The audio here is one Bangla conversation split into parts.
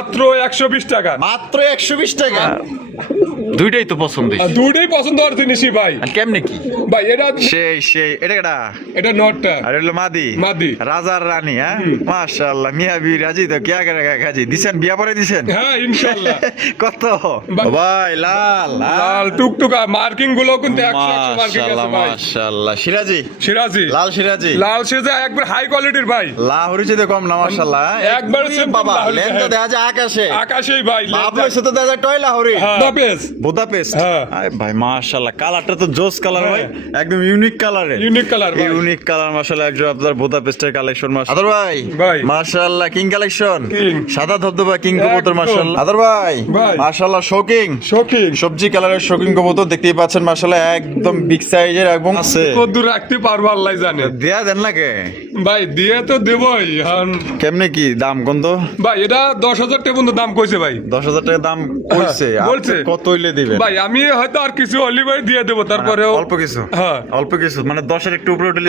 মাত্র 120 টাকা। মাত্র 120 টাকা। দুইটাই তো পছন্দ, দুইটাই পছন্দ হওয়ার জিনিসই ভাই। কেমনে কি ভাই এটা সেই এটা কেডা? এটা নটটা আরে হলো মাদি মাদি রাজার রানী। হ্যাঁ মাশাআল্লাহ, মিয়া বি রাজি তো কিয়া করে গাজি দিছেন, বিয়া পরে দিছেন? হ্যাঁ ইনশাআল্লাহ। কত ভাই? লাল লাল টুকটুকা মার্কিং গুলো কিন্তু 100 মার্কিং আছে ভাই। মাশাআল্লাহ। সিরাজি সিরাজি লাল সিরাজি লাল সিরাজি একবার হাই কোয়ালিটির ভাই। লাহোরি চেয়ে কম না মাশাআল্লাহ। একবার বাবা লেন্দা দেখা যায় আকাশে আকাশেই ভাই। বাবলের সাথে দেখা যায় টয় লাহোরি বুদাপেস্ট। হ্যাঁ ভাই মাশাআল্লাহ, কালারটা তো জোস কালার ভাই, একদম ইউনিক কালারে। ইউনিক কালার ভাই, ইউনিক কালার মাশাআল্লাহ। একজন আপনার বুদাপেস্টের কালেকশন আদর ভাই। ভাই মাশাআল্লাহ, কিং কালেকশন, কিং সাদা ধবধবা কিং কবুতর মাশাআল্লাহ। আদর ভাই মাশাআল্লাহ, শোকিং সবজি কালারের শোকিং কবুতর দেখতেই পাচ্ছেন মাশাআল্লাহ, একদম বিগ সাইজের এবং আছে। কত দূর রাখতে পারবো আল্লাহ জানে। দেয়া দেন না কে ভাই? দিয়ে তো দেবই। কেমনে কি দাম কোন তো ভাই? এটা 10,000 টাকা পর্যন্ত দাম কইছে ভাই। 10,000 টাকা দাম কইছে, বলছে কত হইলে দিবেন ভাই? আমি হয়তো আর কিছু হলি ভাই দিয়ে দেবো, তারপরে অল্প কিছু। হ্যাঁ অল্প কিছু মানে 10-এর একটু উপরে উঠলে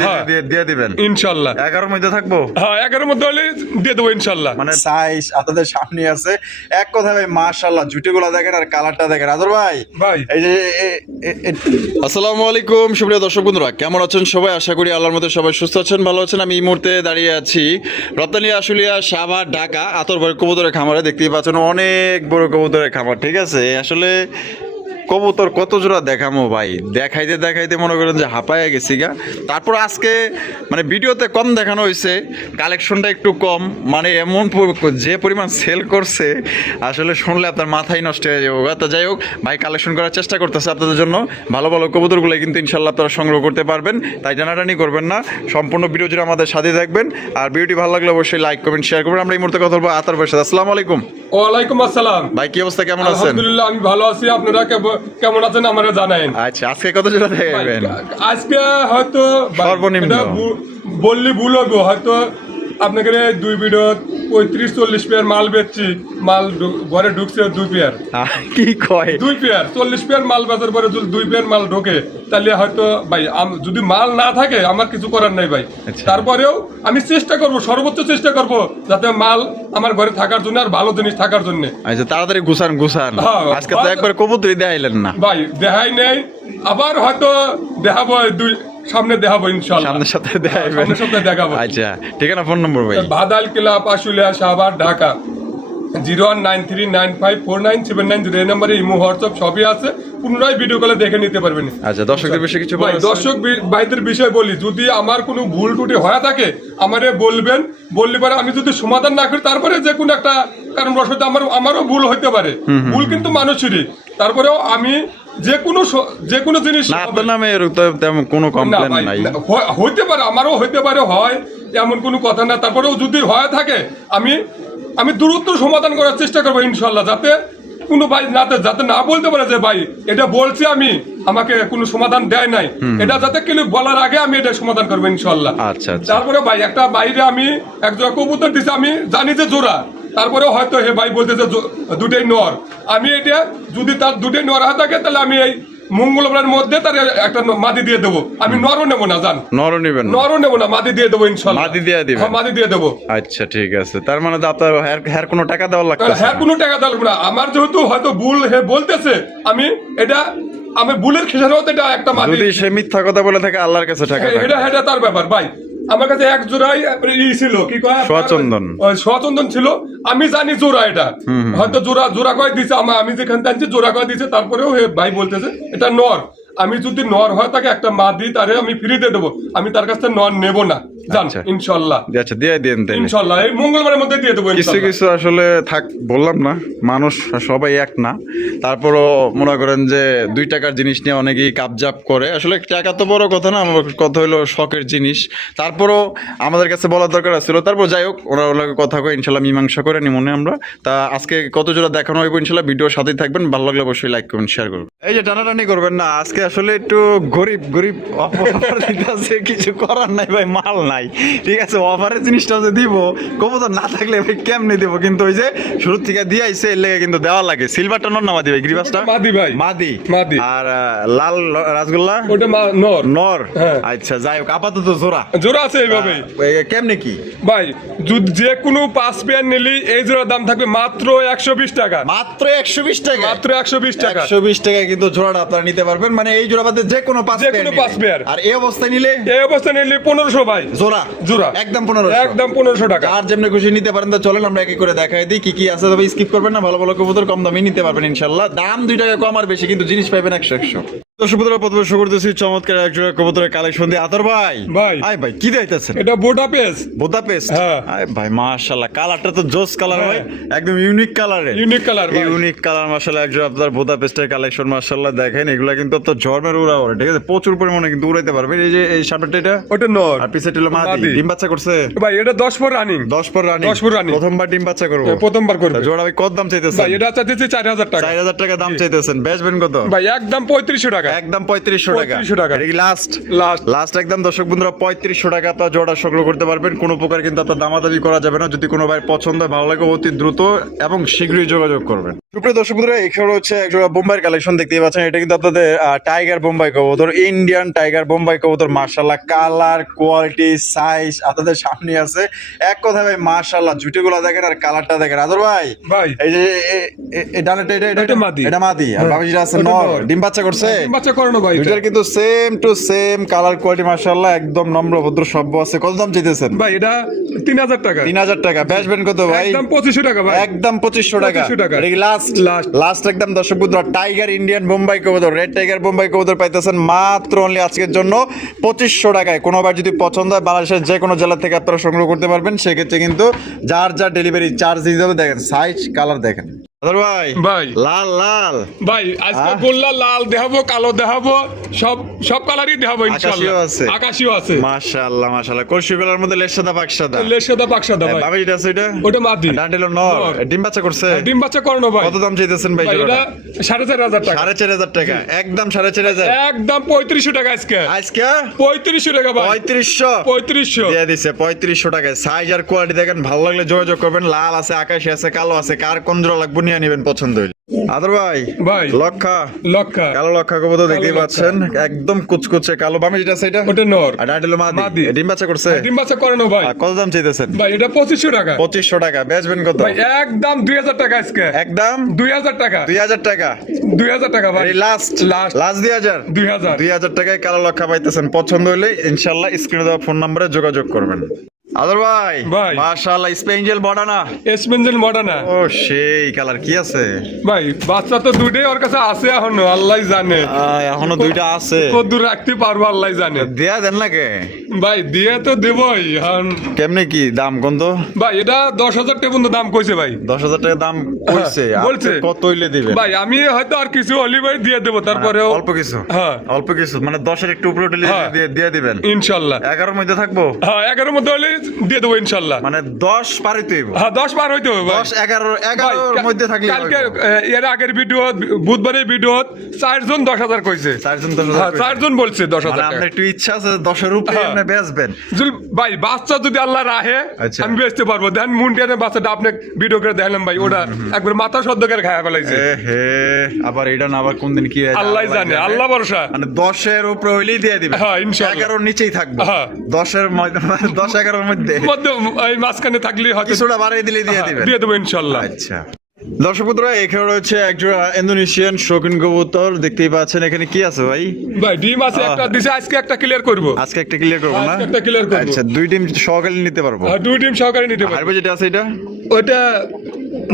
দিয়ে দিবেন ইনশাআল্লাহ। 11-এর মধ্যে থাকবো। হ্যাঁ 11-এর মধ্যে হলে দিয়ে দেবো ইনশাআল্লাহ। মানে সাইজ আপনাদের সামনে আছে। এক কথা ভাই মাশাআল্লাহ, জুটিগুলো দেখেন আর কালারটা দেখেন। আদর ভাই এই যে আসসালামু আলাইকুম সুপ্রিয় দর্শক বন্ধুরা, কেমন আছেন সবাই? আশা করি আল্লাহর মধ্যে সবাই সুস্থ আছেন, ভালো আছেন। আমি এই মুহূর্তে দাঁড়িয়ে আছি রপ্তানি আশুলিয়া সাভার ঢাকা আতর ভাই কবুতরের খামারে। দেখতেই পাচ্ছেন অনেক বড় কবুতরের খামার। ঠিক আছে, আসলে কবুতর কত জোড়া দেখামো ভাই, দেখাইতে দেখাইতে মনে করেন যে হাঁপায়া গেছি গা। তারপর আজকে মানে ভিডিওতে কম দেখানো হয়েছে, কালেকশনটা একটু কম, মানে এমন যে পরিমাণ সেল করছে আসলে শুনলে আপনার মাথায় নষ্ট হয়ে যাবো। তো যাই হোক ভাই, কালেকশন করার চেষ্টা করতেছে আপনাদের জন্য। ভালো ভালো কবুতরগুলো কিন্তু ইনশাল্লাহ আপনারা সংগ্রহ করতে পারবেন, তাই টানাটানি করবেন না। সম্পূর্ণ ভিডিও জুড়ে আমাদের সাথে থাকবেন, আর ভিডিওটি ভালো লাগলে অবশ্যই লাইক করবেন, শেয়ার করবেন। আমরা এই মুহূর্তে কথা বলবো আতর ভাইয়ের সাথে। আসসালামু আলাইকুম। ওয়ালাইকুম আসসালাম ভাই, কি অবস্থা, কেমন আছেন? আলহামদুলিল্লাহ আমি ভালো আছি, আপনারা কেমন আছেন আমারে জানায়েন। আচ্ছা, আজকে কত জোড়া দেখাবেন? আজকে হয়তো সর্বনিম্ন বললি ভুল হবে, হয়তো আপনাকে 2 ভিডিও 35-40 পেয়ার মাল বেচছি। মাল ঘরে ঢুকছে 2 পেয়ার। কি কয়? 2 পেয়ার 40 পেয়ার মাল বেচার পরে 2 পেয়ার মাল ঢোকে, তাহলে হয়তো ভাই যদি মাল না থাকে আমার কিছু করার নাই ভাই। তারপরেও আমি চেষ্টা করব, সর্বোচ্চ চেষ্টা করব যাতে মাল আমার ঘরে থাকার জন্য আর ভালো জিনিস থাকার জন্য। আচ্ছা তাড়াতাড়ি গুছান। আজকে তো একবার কবুতরই দেখাইলেন না ভাই। দেখাই নেই, আবার হয়তো দেখাবো, সামনে দেখাবো ইনশাআল্লাহ। সামনের সপ্তাহে দেখাবেন? সামনের সপ্তাহে দেখাবো। আচ্ছা ঠিকানা ফোন নম্বর ভাই? ভাদাল ক্লাব আশুলিয়া সাভার ঢাকা 0193954979 এই নম্বরে ইমো হোয়াটসঅ্যাপ সবই আছে, পুনরায় ভিডিও কলে দেখে নিতে পারবেন। আচ্ছা দর্শকদের বিষয়ে কিছু ভাই, দর্শক ভাইদের বিষয় বলি, যদি আমার কোনো ভুল টুটি হয়ে থাকে আমারে বলবেন, বললে পারে আমি যদি সমাধান না করি, তারপরে যে কোনো একটা কারণ বশত আমারও ভুল হইতে পারে, ভুল কিন্তু মানুষেরই। তারপরেও আমি যে কোনো জিনিস আপনার নামে তেমন কোনো কমপ্লেইন নাই, হইতে পারে, আমারও হইতে পারে, হয় এমন কোনো কথা না। তারপরেও যদি হয়ে থাকে আমি দ্রুত সমাধান করার চেষ্টা করবো ইনশাল্লাহ, যাতে কোনো ভাই যাতে না বলতে পারে যে ভাই এটা বলছি আমি, আমাকে কোনো সমাধান দেয় নাই, এটা যাতে কেউ বলার আগে আমি এটা সমাধান করবো ইনশাল্লাহ। আচ্ছা। তারপরে ভাই একটা বাইরে আমি একজোড়া কবুতর দিছি, আমি জানি যে জোড়া, তারপরে হয়তো হে ভাই বলতেছে দুটাই নর। আমি এটা যদি তার দুটাই নর হয়ে থাকে, তাহলে আমি এই মঙ্গলবারের মধ্যে তার একটা মাদি দিয়ে দেবো। আমি নরও নেবো না, জান, নরও নেবো না, মাদি দিয়ে দেবো ইনশাল্লাহ। মাদি দিয়ে দিবেন? হ্যাঁ মাদি দিয়ে দেবো। আচ্ছা ঠিক আছে, তার মানে তো আপনার হ্যার কোনো টাকা দেওয়া লাগবে? হ্যাঁ কোনো টাকা দেওয়া লাগবে না। আমার যেহেতু হয়তো ভুল হে বলতেছে, আমি ভুলের খেসারত, এটা একটা মাদি। যদি সে মিথ্যা কথা বলে থাকে আল্লাহর কাছে টাকা, এটা তার ব্যাপার ভাই। আমার কাছে এক জোড়াই ছিল, কি কয়, সোয়াচন্দন ছিল। আমি জানি জোড়া, এটা হয়তো জোড়া কয় দিছে, আমি যেখানে জানছি জোড়া কয় দিছে। তারপরেও ভাই বলতেছে এটা নর। আমি যদি নর হয় তাকে একটা মা দিই, তারে আমি ফ্রি দিয়ে দেবো, আমি তার কাছ থেকে নর নেবো না, জান ইনশাল্লাহ। আচ্ছা দিয়ে দেন ইনশাল্লাহ, এই মঙ্গলবারের মধ্যে দিয়ে দেবো। কিছু আসলে বললাম না, মানুষ সবাই এক না। তারপরও মনে করেন যে 2 টাকার জিনিস নিয়ে অনেকেই কাপজাপ করে। আসলে টাকা তো বড় কথা না, আমার কথা হলো শখের জিনিস। তারপরও আমাদের কাছে বলার দরকার ছিল। তারপর যাই হোক, ওরা কথা কয়ে ইনশাল্লাহ মীমাংসা করে নি মনে আমরা। তা আজকে কত জোড়া দেখানো হইব ইনশাল্লাহ, ভিডিওর সাথেই থাকবেন। ভালো লাগলে অবশ্যই লাইক করবেন, শেয়ার করবেন। এই যে টানাটানি করবেন না, আজকে আসলে একটু গরিব গরিব অফার দিতেছে, কিছু করার নাই ভাই, মাল নাই। ঠিক আছে, অফারের জিনিসটা যে দিব কবুতর না থাকলে ভাই কেমনে দিব, কিন্তু ওই যে শুরু থেকে দিয়ে আইছে এর লেগে কিন্তু দেওয়া লাগে। সিলভারটা নর না মাদি ভাই? গ্রিবাসটা মাদি ভাই। মাদি মাদি। আর লাল রাসগোল্লা ওটা নর। নর। হ্যাঁ। আচ্ছা, যাই হোক, আপাতত জোড়া জোড়া আছে এইভাবে। কেমনে কি ভাই যে কোনো 5 পেয়ার নিলি এই জোড়ার দাম থাকবে মাত্র 120 টাকা। মাত্র 120 টাকা? মাত্র 120 টাকা। 120 টাকা কিন্তু জোড়াটা আপনারা নিতে পারবেন, মানে এই জোড়া বাদে যে কোনো 5 পেয়ার। আর এই অবস্থায় নিলে? এই অবস্থায় নিলে 1500 ভাই। জোড়া জোড়া একদম 1500। একদম 1500 টাকা। আর যেমনি খুশি নিতে পারেন। তো চলেন আমরা এক এক করে দেখাই দিই কি কি আছে, তবে স্কিপ করবেন না। ভালো ভালো কবুতর কম দামে নিতে পারবেন ইনশাআল্লাহ। দাম 2 টাকা কম আর বেশি, কিন্তু জিনিস পাইবেন 100। দর্শক বন্ধুরা, প্রথমে শুরু করতেছি চমৎকার এক জোড়া কবুতরের কালেকশন দিয়ে। আতর ভাই, আয় ভাই, কি দিতেছেন? এটা বুদাপেস্ট। বুদাপেস্ট? হ্যাঁ। আয় ভাই, মাশাআল্লাহ, কালারটা তো জোস কালার ভাই, একদম ইউনিক কালারে। ইউনিক কালার ভাই। ইউনিক কালার মাশাআল্লাহ। এক জোড়া আপনার বুদাপেস্টের কালেকশন মাশাআল্লাহ। দেখেন এগুলা কিন্তু আপনার জর্মের উড়া ওরে, ঠিক আছে, প্রচুর পরিমাণে কিন্তু উড়াইতে পারবেন। এই যে এই সামনেটা এটা ওটা নর আর পিছেটা হলো মাদি। ডিম বাচ্চা করছে ভাই? এটা 10 পর রানিং। 10 পর রানিং। 10 পর রানিং। প্রথমবার ডিম বাচ্চা করব? প্রথমবার করব। জোড়া ভাই কত দাম চাইতেছেন ভাই? এটা চাইতেছি 4000 টাকা। 4000 টাকা দাম চাইতেছেন। বেচবেন কত ভাই? একদম 3500 টাকা। একদম 3500 টাকা। 3500 টাকা। এটা কি লাস্ট একদম দর্শক বন্ধুরা 3500 টাকা আপনারা জোড়া সংগ্রহ করতে পারবেন। কোনো প্রকার কিন্তু আপনার দামাদামি করা যাবে না। যদি কোনো ভাই পছন্দ হয়, ভালো লাগে, অতি দ্রুত এবং শীঘ্রই যোগাযোগ করবেন। সুপ্রিয় দর্শক বন্ধুরা, এখানে হচ্ছে এক জোড়া বোম্বাইয়ের কালেকশন দেখতেই পাচ্ছেন। এটা কিন্তু আপনাদের টাইগার বোম্বাই কবুতর, ইন্ডিয়ান টাইগার বোম্বাই কবুতর। মাশাআল্লাহ, কালার কোয়ালিটি সাইজ আপনাদের সামনে আছে। এক কথা ভাই মাশাআল্লাহ, জুটিগুলো দেখেন আর কালারটা দেখেন। আদর ভাই, এই যে ডানাটা এটা মাদি। এটা মাদি। আর বাবা যেটা আছে নর। ডিম বাচ্চা করছে? ডিম বাচ্চা করানো ভাই। দুইটার কিন্তু same to same colour quality মাশাআল্লাহ, একদম নম্র ভদ্র সভ্য আছে। কত দাম চাইতেছেন ভাই? এটা 3000 টাকা। 3000 টাকা। বেচবেন কত ভাই? একদম 2500 টাকা ভাই। একদম 2500 টাকা। 2500 টাকা। এটা কি লাস্ট একদম দর্শক বন্ধুরা, টাইগার ইন্ডিয়ান বোম্বাই কবুতর, রেড টাইগার বোম্বাই কবুতর পাইতেছেন মাত্র অনলি আজকের জন্য 2500 টাকায়। কোনোবার যদি পছন্দ হয়, বাংলাদেশের যে কোনো জেলা থেকে আপনারা সংগ্রহ করতে পারবেন। সেক্ষেত্রে কিন্তু যার যার ডেলিভারি চার্জ হিসাবে দেখেন, সাইজ কালার দেখেন। ভাই লাল ভাই, আজকে গোল্লা লাল দেখাবো, কালো দেখাবো, সব কালারই দেখাবো ইনশাআল্লাহ। আকাশীও আছে। মাশাআল্লাহ মাশাআল্লাহ। কলসিগুলোর মধ্যে লেশাদা পাকসাদা। লেশাদা পাকসাদা ভাই। বাবা যেটা আছে এটা? ওটা মাদি। ডান্ডেল নর। ডিম বাচ্চা করছে? ডিম বাচ্চা করানো ভাই। কত দাম চাইতেছেন ভাই? এটা 4500 টাকা। 4500 টাকা। একদম 4500। একদম 3500 টাকা আজকে 3500 টাকা ভাই। 3500 দিয়ে দিছে 3500 টাকায়। সাইজ আর কোয়ালিটি দেখেন, ভালো লাগলে যোগাযোগ করবেন। লাল আছে, আকাশী আছে, কালো আছে, কার কোন জোড়া লাগবে নিয়ে নেবেন পছন্দ হইলে। আদর ভাই লক্ষা কালো লক্ষা কবুতর দেখতেই পাচ্ছেন, একদম কুচকুচে কালো। বামে যেটা আছে এটা? ওটা নর। আর ডান্ডেল মাদি। ডিম বাচ্চা করছে? ডিম বাচ্চা করানো ভাই। কত দাম চাইতেছেন ভাই? এটা 2500 টাকা। 2500 টাকা। বেচবেন কত ভাই? একদম 2000 টাকা আজকে। একদম 2000 টাকা। 2000 টাকা। 2000 টাকা ভাই। লাস্ট 2000। 2000 টাকায় কালো লক্ষা পাইতেছেন। পছন্দ হলে ইনশাআল্লাহ স্ক্রিনে দেওয়া ফোন নম্বরে যোগাযোগ করবেন। আদর ভাই মাশাআল্লাহ, স্পেঞ্জেল মডানা। স্পেঞ্জেল মডানা। ও সেই কালার কি আছে ভাই? বাচ্চা তো দুইটাই ওর কাছে আছে এখনো, আল্লাহই জানে। এখনো দুইটা আছে। কত দূর রাখতে পারবো আল্লাহই জানে। দেয়া দেন না কে ভাই? দিয়ে তো দেবই। কেমনে কি দাম কোন তো ভাই? এটা 10,000 টাকা পর্যন্ত দাম কইছে ভাই। 10,000 টাকা দাম কইছে? বলছে কত হইলে দিবেন ভাই? আমি হয়তো আর কিছু হলি ভাই দিয়ে দেবো, তারপরেও অল্প কিছু। হ্যাঁ, অল্প কিছু মানে 10 এর একটু উপরে উঠলে দিয়ে দিবেন ইনশাআল্লাহ। 11 এর মধ্যে থাকবো? হ্যাঁ, 11 এর মধ্যে হলে দিয়ে দেবো ইনশাআল্লাহ। মানে 10 পার হইতে হইব? হ্যাঁ, 10 পার হইতে হবে ভাই। 10 11 এর মধ্যে থাকলে কালকে এর আগের ভিডিও, বুধবারের ভিডিও 4 জন 10,000 কইছে। 4 জন 10,000? হ্যাঁ, 4 জন বলছে 10,000 টাকা। আপনার একটু ইচ্ছা আছে 10 এর উপরে আপনি বেচবেন? ভাই বাচ্চা যদি আল্লাহ রাহে আমি বেচতে পারবো। দেন মুন্ডিয়ানের বাচ্চাটা আপনি ভিডিও করে দেখালাম ভাই, ওটা একবার মাথা সদ্য করে খায়া ফেলাইছে। আবার এটা না আবার কোন দিন কি আল্লাহ জানে, আল্লাহ ভরসা। মানে 10 এর উপরে হইলেই দিয়ে দিবেন? হ্যাঁ ইনশাআল্লাহ। 11 এর নিচেই থাকবে? হ্যাঁ, 10 এর মধ্যে 10 11 এর মধ্যে এই মাঝখানে থাকলে হয়তো কিছুটা বাড়িয়ে দিলে দিয়ে দিবেন? দিয়ে দেবো ইনশাআল্লাহ। আচ্ছা দর্শক বন্ধুরা, এখানে রয়েছে একজোড়া ইন্দোনেশিয়ান শৌখিন কবুতর দেখতেই পাচ্ছেন। এখানে কি আছে ভাই? ভাই ডিম আছে একটা দিছে, আজকে একটা ক্লিয়ার করব। আজকে একটা ক্লিয়ার করব না? আজকে একটা ক্লিয়ার করব। আচ্ছা, 2 ডিম সহকারে নিতে পারবো? হ্যাঁ, 2 ডিম সহকারে নিতে পারবো। আর যেটা আছে এটা? ওটা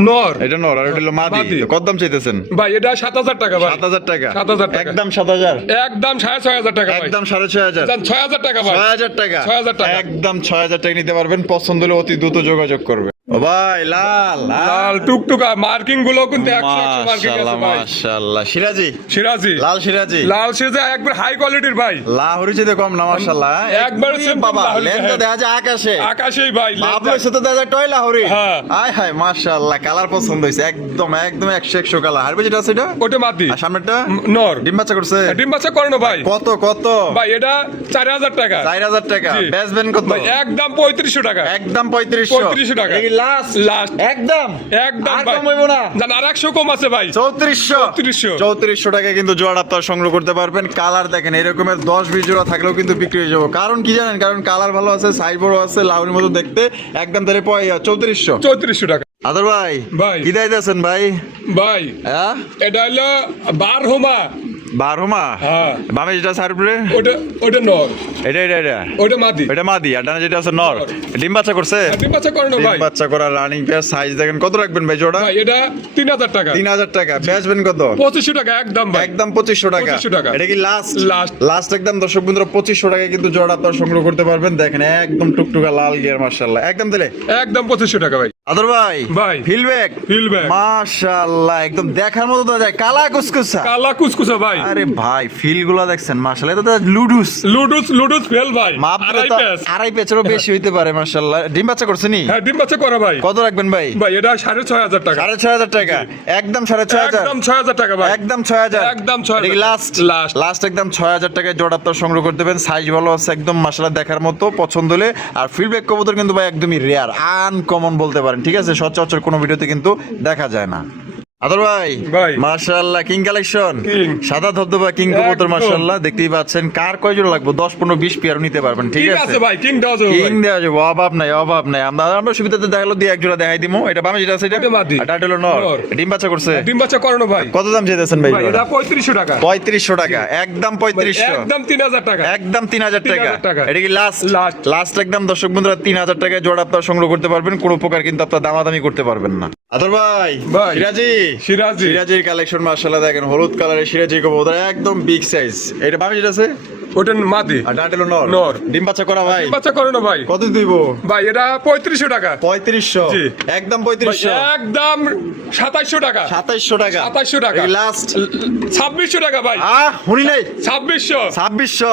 নর। এটা নর আর ওটা হলো মাদি। কত দাম চাইতেছেন ভাই? এটা 7,000 টাকা ভাই। 7,000 টাকা। 7,000 টাকা। একদম 7,000? একদম 6,500 টাকা ভাই। একদম 6,500? 6,000 টাকা ভাই। 6,000 টাকা। 6,000 টাকা। একদম 6,000 টাকা নিতে পারবেন। পছন্দ হলে অতি দ্রুত যোগাযোগ করবে। ও ভাই লাল লাল টুকটুকা মার্কিং গুলো কিন্তু 100 মার্কিং আছে মাশাআল্লাহ ভাই। মাশাআল্লাহ সিরাজি সিরাজি লাল সিরাজি লাল সিরাজি একবার হাই কোয়ালিটির ভাই। লাহোরি চেয়ে কম না মাশাআল্লাহ একবার simple বাবা লাহোরি, লেনটা হ্যাঁ। দেখা যায় আকাশে আকাশেই ভাই বাবলের সাথে দেখা যায় টয় লাহোরি হ্যাঁ। আয় হায় মাশাআল্লাহ কালার পছন্দ হইছে একদম একদম 100 কালার আর যেটা আছে এটা ওটা মাদি আর সামনেরটা নর ডিম বাচ্চা করছে ডিম বাচ্চা করে না ভাই। কত কত ভাই এটা 4000 টাকা 4000 টাকা জি। বেচবেন কত ভাই একদম 3500 টাকা একদম 3500 3500 টাকা। এই লাস্ট লাস্ট একদম একদম আর ভাই কম হইবো না জান আর 100 কম আছে ভাই 3400 টাকা কিন্তু জোড়া আপনারা সংগ্রহ করতে পারবেন কালার দেখেন এরকমের 10-20 জোড়া থাকলেও কিন্তু বিক্রি হয়ে যাবে কারণ কি জানেন কারণ কালার ভালো আছে সাইজ বড় আছে লাউরির মতো দেখতে একদম তাহলে 3400 টাকা আদর ভাই ভাই। কি দাইতেছেন ভাই ভাই হ্যাঁ এটা হলো বারহমা বারোমা হ্যাঁ বামে যেটা আছে উপরে ওটা ওটা নর এটা এটা এটা ওটা মাদি এটা মাদি আর ডানে যেটা আছে নর ডিম বাচ্চা করছে ডিম বাচ্চা করে না ডিম ভাই। বাচ্চা করা রানিং পেয়ার সাইজ দেখেন কত রাখবেন ভাই জোড়া ভাই এটা 3000 টাকা 3000 টাকা বেচবেন কত 2500 টাকা একদম ভাই একদম 2500 টাকা 2500 টাকা। এটা কি লাস্ট লাস্ট লাস্ট একদম দর্শক বন্ধুরা 2500 টাকায় কিন্তু জোড়া আপনারা সংগ্রহ করতে পারবেন দেখেন একদম টুকটুকা লাল গিয়ার মাশাআল্লাহ একদম দিলে একদম 2500 টাকা ভাই। আদর ভাই ভাই। ফিলব্যাক Fieldback। মাশাআল্লাহ একদম দেখার মতো তো যায় কালা কুসকুসা কালা কুসকুসা ভাই আরে ভাই ফিল গুলো দেখছেন মাশাআল্লাহ এটা তো লুডুস লুডুস ফেল ভাই মাপ দিলে আড়াই তো পেস। আড়াই পেচেরও বেশি হইতে পারে মাশাআল্লাহ ডিম বাচ্চা করছে নি হ্যাঁ ডিম বাচ্চা করা ভাই। কত রাখবেন ভাই ভাই এটা 6500 টাকা 6500 টাকা একদম 6500 একদম 6000 টাকা ভাই। একদম 6000 একদম 6000 লাস্ট লাস্ট লাস্ট একদম 6000 টাকায় জোড়া আপনারা সংগ্রহ করতে পারেন সাইজ ভালো আছে একদম মাশাআল্লাহ দেখার মতো পছন্দ হলে আর ফিডব্যাক কবুতর কিন্তু ভাই একদমই রেয়ার আনকমন বলতে পারেন ঠিক আছে সচরাচর কোনো ভিডিওতে কিন্তু দেখা যায় না আদর ভাই ভাই। মাশাআল্লাহ কিং কালেকশন King। সাদা ধবধবা কিং কবুতর একদম। মাশাআল্লাহ দেখতেই পাচ্ছেন কার কয় জোড়া লাগবে 10 15 20 পেয়ার নিতে পারবেন ঠিক ঠিক আছে আছে ভাই কিং দেওয়া যাবে কিং ভাই। দেওয়া যাবে অভাব নাই আমরা সুবিধাতে দেখালো দিয়ে এক জোড়া দেখাই দিমু এটা বামে যেটা আছে এটা এটা মাদি। আর এটা হলো নর নর। ডিম বাচ্চা করছে ডিম বাচ্চা করানো ভাই। কত দাম চাইতেছেন ভাই ভাই এটা 3500 টাকা 3500 টাকা একদম 3500 একদম 3000 টাকা একদম 3000 টাকা 3000 টাকা। এটা কি লাস্ট Last। লাস্ট একদম দর্শক বন্ধুরা 3000 টাকায় জোড়া আপনারা সংগ্রহ করতে পারবেন কোনো প্রকার কিন্তু আপনারা দামাদামি করতে পারবেন না আদর ভাই ভাই। সিরাজির সিরাজি কালেকশন মাশাআল্লাহ দেখেন হলুদ কালারের সিরাজি কবুতর একদম বিগ সাইজ এটা বামে যেটা আছে ওটা মাদি আর ডাটেলো নর নর। ডিম বাচ্চা করা ভাই ডিম বাচ্চা করানো ভাই। কত দিব ভাই এটা 3500 টাকা 3500 জি। একদম ভাই, 3500 একদম 2700 টাকা 2700 টাকা 2700 টাকা। লাস্ট 2600 টাকা ভাই শুনি নাই 2600 2600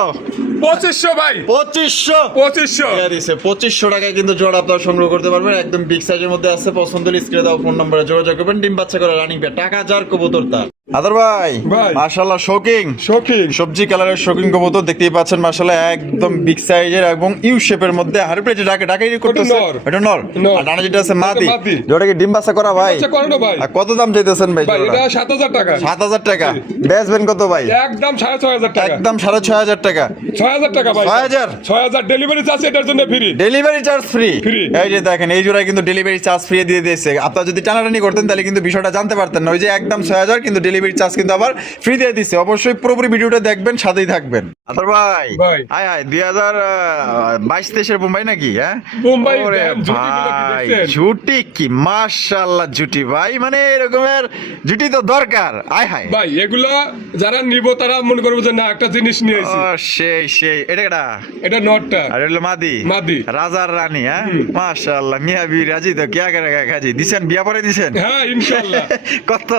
2500 ভাই 2500 2500 দিছে 2500 টাকায় কিন্তু জোড়া আপনারা সংগ্রহ করতে পারবেন একদম বিগ সাইজের মধ্যে আছে পছন্দ হলে স্ক্রিনে দাও ফোন নম্বরে যোগাযোগ করবেন ডিম বাচ্চা করে রানিং পে টাকা যার কবুতর তার আদর ভাই ভাই। মাশাআল্লাহ শোকিং শৌখিন সবজি কালারের শোকিং কবুতর দেখতেই পাচ্ছেন মাশাআল্লাহ একদম বিগ সাইজের এবং ইউ শেপের মধ্যে হারপ্রেজ ডাকাই করতেছে নর। এটা নর নর। আর ডানা যেটা আছে মাদি এটা মাদি। যেটা কি ডিম বাচ্চা করা ভাই বাচ্চা করানো ভাই। আর কত দাম চাইতেছেন ভাই ভাই জোড়াটা? এটা 7000 টাকা 7000 টাকা বেচবেন কত ভাই একদম 6500 টাকা একদম 6500 টাকা 6000 টাকা ভাই 6000 6000 ডেলিভারি চার্জ এটার জন্য free delivery charge free Free। এই যে দেখেন এই জোড়ায় কিন্তু ডেলিভারি চার্জ ফ্রি দিয়ে দিয়েছে আপনারা যদি টানাটানি করতেন তাহলে কিন্তু বিষয়টা জানতে পারতেন না ওই যে একদম 6000 কিন্তু ডেলিভারি চার্জ কিন্তু আবার ফ্রি দিয়ে দিচ্ছে অবশ্যই পুরোপুরি ভিডিওটা দেখবেন সাথেই থাকবেন আদর ভাই ভাই। হাই হাই 2022-23 বোম্বাই নাকি হ্যাঁ বোম্বাই ওরে দেন, জুটিগুলো কি ভাই দেখছেন? জুটি কি মাশাআল্লাহ জুটি ভাই মানে এরকমের জুটি তো দরকার আয় হায় ভাই এগুলা যারা নিব তারা মনে করবে যে না একটা জিনিস নিয়েছি ও সেই এটা কেডা এটা নটটা আর হলো মাদি মাদি। রাজার রানী হ্যাঁ মাশাআল্লাহ মিয়া বি রাজি তো কিয়া করে কাজি দিছেন বিয়া পরে দিছেন হ্যাঁ ইনশাআল্লাহ কত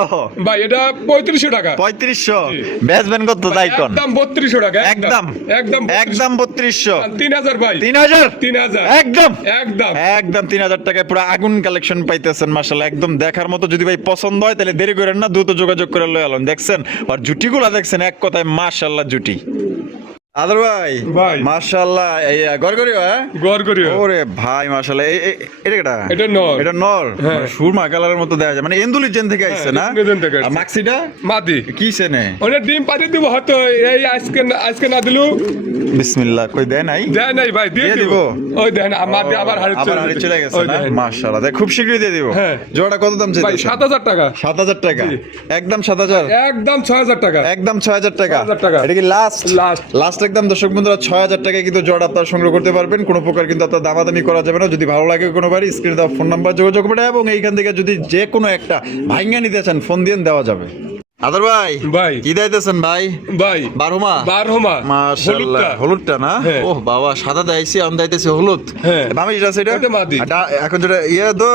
ভাই এটা 3500 টাকা 3500 বেচবেন কত তাই কোন একদম 3200 টাকা একদম একদম একদম 3200 3000 ভাই 3000 3000 একদম একদম একদম 3000 টাকায় পুরো আগুন কালেকশন পাইতেছেন মাশাআল্লাহ একদম দেখার মতো যদি ভাই পছন্দ হয় তাহলে দেরি করেন না দ্রুত যোগাযোগ করে লয়ে আলন দেখছেন আর জুটিগুলা দেখছেন এক কথায় মাশাআল্লাহ জুটি আদর ভাই ভাই। মাশাআল্লাহ এই গরগরি হ্যাঁ গড় করিও ওরে ভাই মাশাআল্লাহ এটা কেডা এটা নর। এটা নর হ্যাঁ। সুরমা কালারের মতো দেখা যায় মানে এন্দুলি জেন থেকে আইছে না এন্দুলি জেন থেকে আর আইছে। মাক্সিটা মাদি কি সেনে ওনে ডিম পাঠিয়ে দিব হয়তো এই আজকে না দিলু বিসমিল্লাহ কই দেয় নাই দেয় নাই ভাই দিয়ে দিয়ে দিব দিব? ওই দেখেন আমার আবার হারিয়ে আবার হারিয়ে চলে গেছে না মাশাআল্লাহ দেখ খুব শীঘ্রই দিয়ে দিব হ্যাঁ। জোড়া কত দাম ভাই চাইতেছে 7000 টাকা 7000 টাকা জি। একদম 7000 একদম 6000 টাকা একদম 6000 টাকা 6000 টাকা। এটা কি লাস্ট Last। লাস্ট একদম দর্শক বন্ধুরা 6000 টাকায় কিন্তু জোড়া আপনারা সংগ্রহ করতে পারবেন কোনো প্রকার কিন্তু আপনার দামাদামি করা যাবে না যদি ভালো লাগে কোনোবারই স্ক্রিনে দেওয়া ফোন নাম্বার যোগাযোগ করবেন এবং এইখান থেকে যদি যে কোনো একটা ভাঙিয়ে নিতে চান ফোন দিয়ে দেওয়া যাবে আদর ভাই ভাই কি দিতেছেন ভাই? ভাই বারহুমা মাশাআল্লাহ, হলুদটা না? ওহ বাবা, সাদা দিয়েছি, আমি দিতেছি হলুদ। বামে যেটা আছে এটা মাদি। এখন যেটা ইয়া দো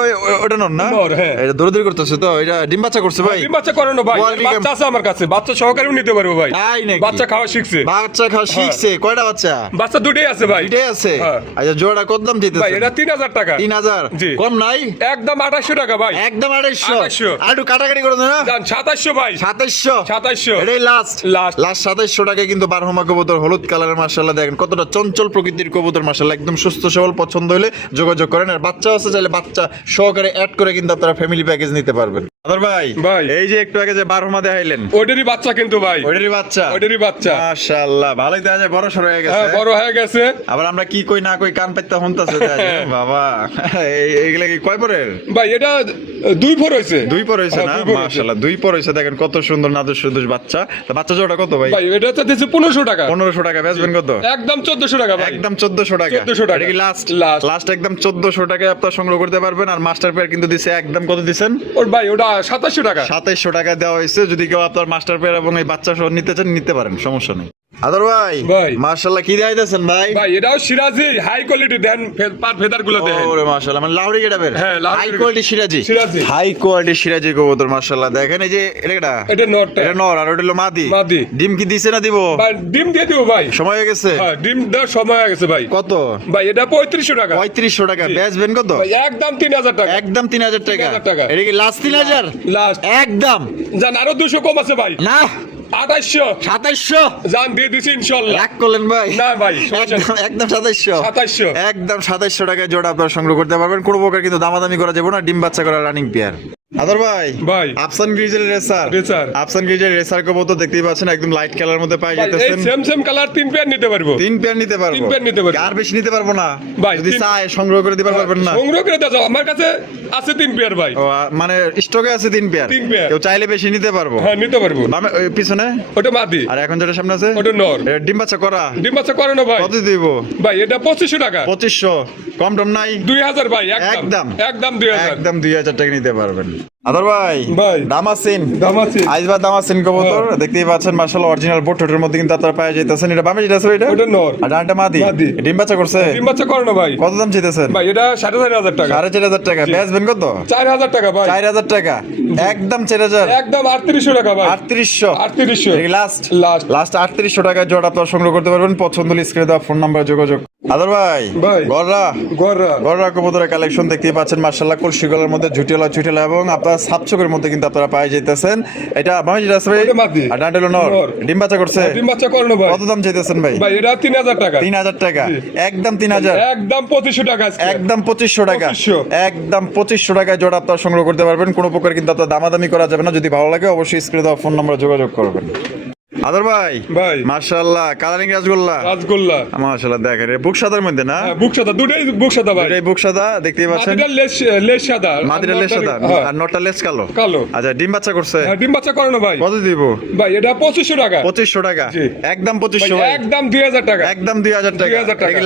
ওটা নর না? হ্যাঁ, এটা দৌড়াদৌড়ি করতেছে তো, এটা ডিম বাচ্চা করছে ভাই? ডিম বাচ্চা করানো ভাই, বাচ্চা আছে আমার কাছে, বাচ্চা সহকারেও নিতে পারবো ভাই। তাই নাকি? বাচ্চা খাওয়া শিখছে। বাচ্চা খাওয়া শিখছে? কয়টা বাচ্চা? বাচ্চা দুটোই আছে ভাই। দুটোই আছে? আচ্ছা, জোড়া কত দাম দিতেছেন ভাই? এটা 3000 টাকা। 3000? কম নাই? একদম 2800 টাকা ভাই। একদম 2800? আর একটু কাটাকাটি করে দেন না? 2700 ভাই। 2700? 2700 এটাই লাস্ট 2700 টাকায় কিন্তু বারহুমা কবুতর, হলুদ কালারের। মাশাআল্লাহ, দেখেন কতটা চঞ্চল প্রকৃতির কবুতর। মাশাআল্লাহ, একদম সুস্থ সবল। পছন্দ হলে যোগাযোগ করেন। আর বাচ্চা আছে, চাইলে বাচ্চা সহকারে অ্যাড করে কিন্তু আপনারা ফ্যামিলি প্যাকেজ নিতে পারবেন। আদর ভাই এই যে একটু আগে যে বারহুমা দেখাইলেন, ওইটারই বাচ্চা কিন্তু ভাই। ওইটারই বাচ্চা? ওইটারই বাচ্চা। মাশাআল্লাহ, ভালোই দেখা যায়, বড় সর হয়ে গেছে। হ্যাঁ, বড় হয়ে গেছে। আবার আমরা কি কই না কই কান পাইতে হন্তাছে বাবা। এইগুলা কি কয় পরের ভাই? এটা 2 পর হইছে। 2 পর হইছে না? মাশাআল্লাহ, 2 পর হইছে। দেখেন কত সুন্দর নাদুস সুদুস বাচ্চা। তো বাচ্চা জোড়া কত ভাই? ভাই এটা তো দিছে 1500 টাকা। 1500 টাকা বেচবেন কত? একদম 1400 টাকা ভাই। একদম 1400 টাকা? 1400 টাকা। এটা কি লাস্ট একদম 1400 টাকায় আপনারা সংগ্রহ করতে পারবেন। আর মাস্টার পেয়ার কিন্তু দিছে একদম কত দিবেন? ওর ভাই ওটা 2700 টাকা। 2700 টাকা দেওয়া হয়েছে। যদি কেউ আপনার মাস্টার পেয়ার এবং এই বাচ্চা সহ নিতে চান, নিতে পারেন, সমস্যা নেই। আদর ভাই মাশাআল্লাহ, কি দেখাইতেছেন ভাই? ভাই এটাও সিরাজি হাই কোয়ালিটি। দেন পার ফেদার গুলো দেখেন। ওরে মাশাআল্লাহ, মানে লাউড়ি গেটাবের। হ্যাঁ, হাই কোয়ালিটি সিরাজি। হাই কোয়ালিটি সিরাজি কবুতর। মাশাআল্লাহ, দেখেন এই যে এটা নর আর ওটা হলো মাদি। ডিম কি দিছে না দিব? ভাই ডিম দিয়ে দিব ভাই। সময় হয়ে গেছে? হ্যাঁ, ডিম দেওয়ার সময় হয়ে গেছে ভাই। কত ভাই? এটা 3500 টাকা। 3500 টাকা বেচবেন কত? ভাই একদম 3000 টাকা। একদম 3000 টাকা? এটা কি লাস্ট 3000? লাস্ট একদম। জান আরো 200 কম আছে ভাই। না, 2800 2700 জান দিয়ে দিছি ইনশাআল্লাহ। রাগ করলেন ভাই? না ভাই, একদম 2700? একদম 2700 টাকায় জোড়া আপনারা সংগ্রহ করতে পারবেন। কোনো প্রকার কিন্তু দামাদামি করা যাবে না। ডিম বাচ্চা করা রানিং পেয়ার। আদর ভাই আফসান গ্রিজের রেসার। আফসান গ্রিজের রেসার কবুতর দেখতেই পাচ্ছেন, একদম লাইট কালার মধ্যে পাই যাইতেছেন। সেম কালার 3 পেয়ার নিতে পারবো। 3 পেয়ার নিতে পারবো? আর বেশি নিতে পারবো না ভাই। যদি চাই সংগ্রহ করে দিতে পারবেন না? সংগ্রহ করে দাও, আমার কাছে আছে 3 পেয়ার ভাই। মানে স্টকে আছে 3 পেয়ার? কেউ চাইলে বেশি নিতে পারবো? হ্যাঁ, নিতে পারবো। ওই পিছনে ওটা মাদি, আর এখন যেটা সামনে আছে ওটা নর। ডিম বাচ্চা করা? ডিম বাচ্চা করে না ভাই। কত দিব ভাই? এটা 2500 টাকা। 2500? কম টম নাই? 2000 ভাই। একদম 2000। একদম 2000 টাকা নিতে পারবেন। আদর ভাই দামাসিন আইজবা দামাসিন কবুতর দেখতেই পাচ্ছেন। মাশাআল্লাহ, অরিজিনাল বোটটের মধ্যে কিন্তু আপনারা পাওয়া যাইতেছেন। এটা বামে যেটা আছে এটা নর, আর ডানটা মাদি। ডিম বাচ্চা করছে? ডিম বাচ্চা করে না ভাই। কত দাম চাইতেছেন ভাই? এটা 4500 টাকা। 4500 টাকা বেচবেন কত? 4000 টাকা ভাই। 4000 টাকা? একদম 4000? একদম 3800 টাকা ভাই। 3800? লাস্ট 3800 টাকা জোড়া আপনারা সংগ্রহ করতে পারবেন। পছন্দ হলে স্ক্রিনে দেওয়া ফোন নাম্বারে যোগাযোগ। আদর ভাই গররা কবুতরের কালেকশন দেখতেই পাচ্ছেন। মাশাআল্লাহ, কলসি গলার মধ্যে ঝুটেলা এবং আপনার সাপচকের মধ্যে কিন্তু আপনারা পাই যাইতেছেন। এটা বামে যেটা আছে ভাই, আর ডানটা হলো নর। ডিম বাচ্চা করছে? ডিম বাচ্চা করে না ভাই। কত দাম চাইতেছেন ভাই? ভাই এটা 3000 টাকা। 3000 টাকা? একদম 3000? একদম 2500 টাকা। একদম 2500 টাকা? একদম 2500 টাকায় জোড়া আপনারা সংগ্রহ করতে পারবেন। কোনো প্রকার কিন্তু আপনার দামাদামি করা যাবে না। যদি ভালো লাগে অবশ্যই স্ক্রিনে দেওয়া ফোন নম্বরে যোগাযোগ করবেন। আদর ভাই মাশাআল্লাহ, কালারিং রাসগোল্লা মাশাআল্লাহ, দেখেন বুক সাদার মধ্যে না? বুক সাদা, দুটোই বুক সাদা ভাই। দুটোই বুক সাদা দেখতেই পাচ্ছেন। মাদিটা লেস সাদা, মাদিটা লেস সাদা, আর নটটা লেস কালো। আচ্ছা, ডিম বাচ্চা করছে? হ্যাঁ, ডিম বাচ্চা করে না ভাই। কত দিব ভাই? এটা 2500 টাকা। 2500 টাকা? একদম 2500 ভাই। একদম 2000 টাকা। একদম 2000 টাকা? এটা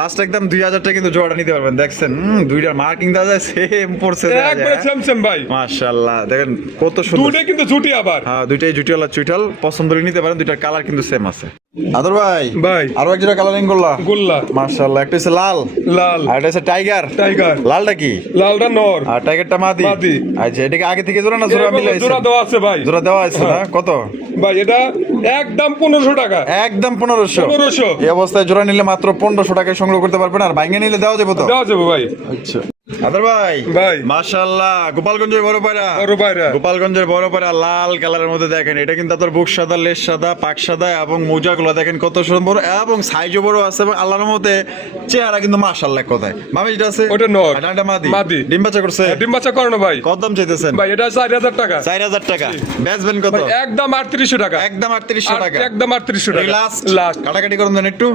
লাস্ট একদম 2000 টাকা কিন্তু জোড়াটা নিতে পারবেন। দেখছেন দুইটার মার্কিং দাও যায়, সেম পড়ছে একবারে সেম ভাই। মাশাআল্লাহ, দেখেন কত সুন্দর। দুটোই কিন্তু জুটি আবার। হ্যাঁ, দুটোই জুটিওয়ালা চুইটাল। পছন্দ হলে নিতে পারেন। দুইটার কালার কিন্তু সেম আছে। আদর ভাই আরো এক জোড়া কালারিং গোল্লা মাশাআল্লাহ। একটা হচ্ছে লাল আর একটা হচ্ছে টাইগার। লালটা কি? লালটা নর, আর টাইগারটা মাদি। আচ্ছা, এটা কি আগে থেকে জোড়া না জোড়া মিলাইছে? জোড়া দেওয়া আছে ভাই। জোড়া দেওয়া আছে না? কত ভাই? এটা একদম 1500 টাকা। একদম 1500? এই অবস্থায় জোড়া নিলে মাত্র 1500 টাকায় সংগ্রহ করতে পারবেন। আর ভাঙে নিলে দেওয়া যাবে তো? দেওয়া যাবে ভাই। আচ্ছা আদর ভাই মাশাআল্লাহ, গোপালগঞ্জের বড় পায়রা। গোপালগঞ্জের বড় পায়রা লাল কালারের মধ্যে দেখেন। এটা কিন্তু আপনার বুক সাদা, লেস সাদা, পাক সাদা এবং মোজাগুলো দেখেন কত সুন্দর এবং সাইজও বড় আছে। এবং আল্লাহর মতে চেহারা কিন্তু মাশাআল্লাহ কথায়। মামে যেটা আছে ওটা নর, ডানটা মাদি। ডিম বাচ্চা করছে? ডিম বাচ্চা করে না ভাই। কত দাম চাইতেছেন ভাই? এটা 4000 টাকা। 4000 টাকা? বেচবেন কত? একদম 3800 টাকা। একদম 3800 টাকা? একদম 3800 টাকা। লাস্ট কাটাকাটি করুন দেন একটু।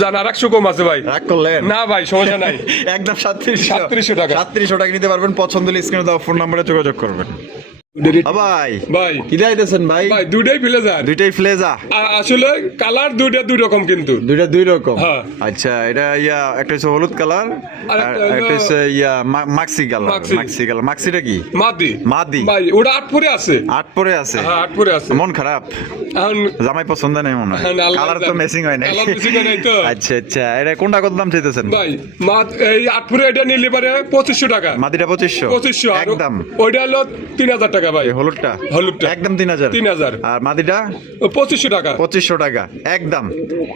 জান আর 100 কম আছে ভাই। রাগ করলেন? না ভাই, সমস্যা নাই। একদম 3700 টাকা। 3700 টাকা নিতে পারবেন। পছন্দ হলে স্ক্রিনে দেওয়া ফোন নম্বরে যোগাযোগ করবেন। ভাই ভাই কি দিতেছেন ভাই? ভাই দুইটাই ফ্লেজার। দুইটাই ফ্লেজা। আসলে কালার দুইটা দুই রকম কিন্তু। দুইটা দুই রকম। হ্যাঁ। আচ্ছা এটা একটা হচ্ছে হলুদ কালার আর একটা হচ্ছে মাক্সি কালার। মাক্সি কালার। মাক্সিটা কি? মাদি। মাদি। ভাই ওটা 8 পরে আছে। 8 পরে আছে। হ্যাঁ 8 পরে আছে। মন খারাপ। এখন জামাই পছন্দ নাই মনে হয়। কালার তো ম্যাচিং হয় না। কালার ম্যাচিং হয় নাই তো। আচ্ছা আচ্ছা এটা কোনটা কত দাম চাইতেছেন? ভাই এই 8 পরে এটা নিলে পারে 2500 টাকা। মাদিটা 2500। 2500 একদম। ওইটা হলো 3000 টাকা ভাই। এই হলুদটা একদম 3000। 3000 আর মাদিটা 2500 টাকা। 2500 টাকা একদম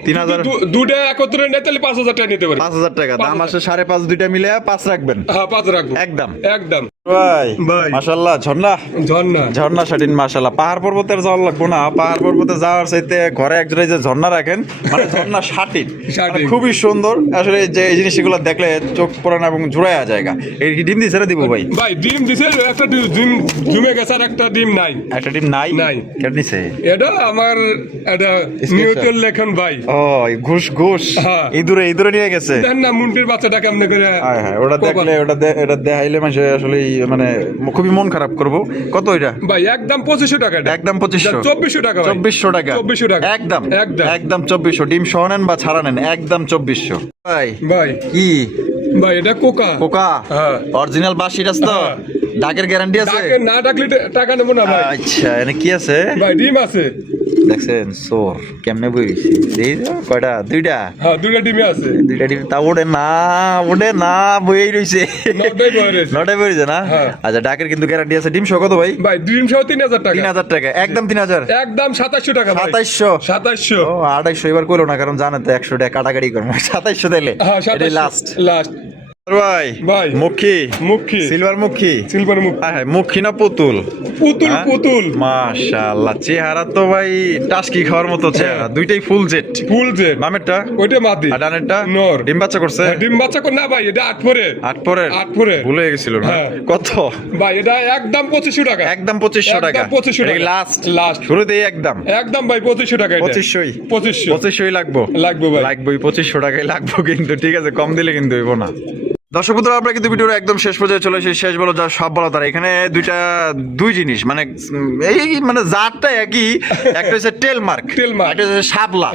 3000। দুটো একত্রে নিতে তাহলে 5000 টাকা নিতে পারে। 5000 টাকা দাম আসে 5.5 দুইটা মিলে 5 রাখবেন। হ্যাঁ 5 রাখবো একদম একদম। ভাই ভাই মাশাআল্লাহ ঝর্ণা ঝর্ণা ঝর্ণা শাটিন মাশাআল্লাহ। পাহাড় পর্বতের যাওয়ার লাগবো না। পাহাড় পর্বতে যাওয়ার চাইতে ঘরে একজোড়াই যে ঝর্ণা রাখেন মানে ঝর্ণা শাটিন মানে খুবই সুন্দর। আসলে যে এই জিনিসগুলো দেখলে চোখ পড়ানো এবং জোড়ায়া জায়গা। এই ডিম দিছে না দিব ভাই? ভাই ডিম দিছে একটা ডিম জুমে গেছে আর একটা ডিম নাই। একটা ডিম নাই নাই। কেন নিছে? এটা আমার এটা নিউটেল লেখন ভাই। ও ঘুষ ঘুষ হ্যাঁ। ইঁদুরে নিয়ে গেছে। দেন না মুন্টির বাচ্চাটা কেমনে করে। হ্যাঁ হ্যাঁ ওটা দেখলে এটা দেখাইলে মানে আসলে মানে খুবই মন খারাপ করবো। কত এটা ভাই? একদম 2500 টাকা। একদম 2500। 2400 টাকা ভাই। 2400 টাকা। 2400 টাকা একদম একদম একদম 2400। ডিম সহ নেন বা ছাড়া নেন একদম 2400 ভাই। ভাই কি ভাই এটা কোকা। কোকা হ্যাঁ। অরিজিনাল বাসিরাস তো? হ্যাঁ। ডাকের গ্যারান্টি আছে? ডাকে না ডাকলে টাকা নেবো না ভাই। আচ্ছা এনে কি আছে ভাই ডিম আছে। দেখছেন সোর কেমনে বইছি এই কয়টা? দুইটা। হ্যাঁ দুইটা ডিমে আছে। দুইটা ডিম তা ওড়ে না বই রইছে। নটাই বয়স। নটাই বইছে না? হ্যাঁ। আচ্ছা ডাকের কিন্তু গ্যারান্টি আছে। ডিম সহ কত ভাই? ভাই ডিম সহ 3000 টাকা। 3000 টাকা একদম 3000। একদম 2700 টাকা ভাই। 2700। 2700। ও 2800 এবার কইলো না কারণ জানেন তো 100 টাকা কাটাকাটি করবো। 2700 দিলে হ্যাঁ এটাই লাস্ট। লাস্ট ভাই ভাই মুখী সিলভার মুখী মুখ। হ্যাঁ মুখী না পুতুল? পুতুল পুতুল। মাশাআল্লাহ চেহারা তো ভাই টাস্কি খাওয়ার মতো চেহারা। দুইটাই ফুল জেট। ফুল জেট। নামেরটা ওইটা মাদি আর ডানেরটা নর। ডিম বাচ্চা করছে? ডিম বাচ্চা করে না ভাই এটা 8 পরে। 8 পরে? 8 পরে ভুলে গেছিল না। হ্যাঁ। কত ভাই? এটা একদম 2500 টাকা। একদম 2500 টাকা। একদম 2500 টাকা। লাস্ট শুরুতেই একদম একদম ভাই 2500 টাকা। এটা 2500 লাগবো ভাই। লাগবোই 2500 টাকাই লাগবো কিন্তু ঠিক আছে কম দিলে কিন্তু হইব না। দর্শক বন্ধুরা আমরা কিন্তু ভিডিওর একদম শেষ পর্যায়ে চলে এসেছি। শেষ বলো যা সব বলো তারা। এখানে দুই জিনিস মানে এই মানে জাতটা একই। একটা হচ্ছে টেল মার্ক একটা হচ্ছে শাপলা।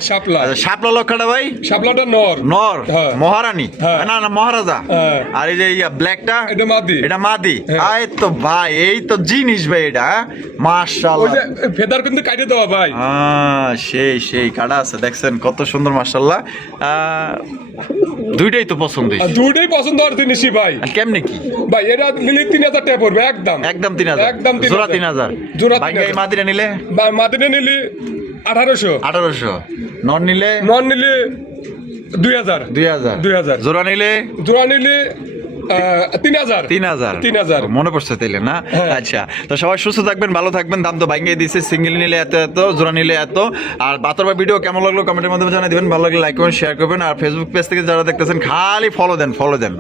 শাপলা লক্ষাটা ভাই? শাপলাটা নর হ্যাঁ। মহারানী না মহারাজা। হ্যাঁ। আর এই যে ব্ল্যাকটা এটা মাদি। আয় তো ভাই এই তো জিনিস ভাই এটা মাশাআল্লাহ। ফেদার কিন্তু কাটে দেওয়া ভাই। সেই কাটা আছে দেখছেন কত সুন্দর মাশাআল্লাহ। দুইটাই তো পছন্দ হইছে। দুইটাই পছন্দ আর জিনিসই ভাই। কেমনে কি ভাই? এটা নিলে 3000 টাকা পড়বে একদম 3000। একদম 3000। জোড়া 3000। জোড়া ভাই এই মাদিরা নিলে? মাদিরা নিলে 1800। নন নিলে? 2000। জোড়া নিলে? 3000 মনে পড়ছে তাইলে না? আচ্ছা তো সবাই সুস্থ থাকবেন ভালো থাকবেন। দাম তো ভাঙিয়ে দিয়েছে। সিঙ্গেল নিলে এত জোড়া নিলে এত। আর বাতরবা ভিডিও কেমন লাগলো কমেন্টের মাধ্যমে জানিয়ে দিবেন। ভালো লাগলে লাইক করবেন শেয়ার করবেন। আর ফেসবুক পেজ থেকে যারা দেখতেছেন খালি ফলো দেন।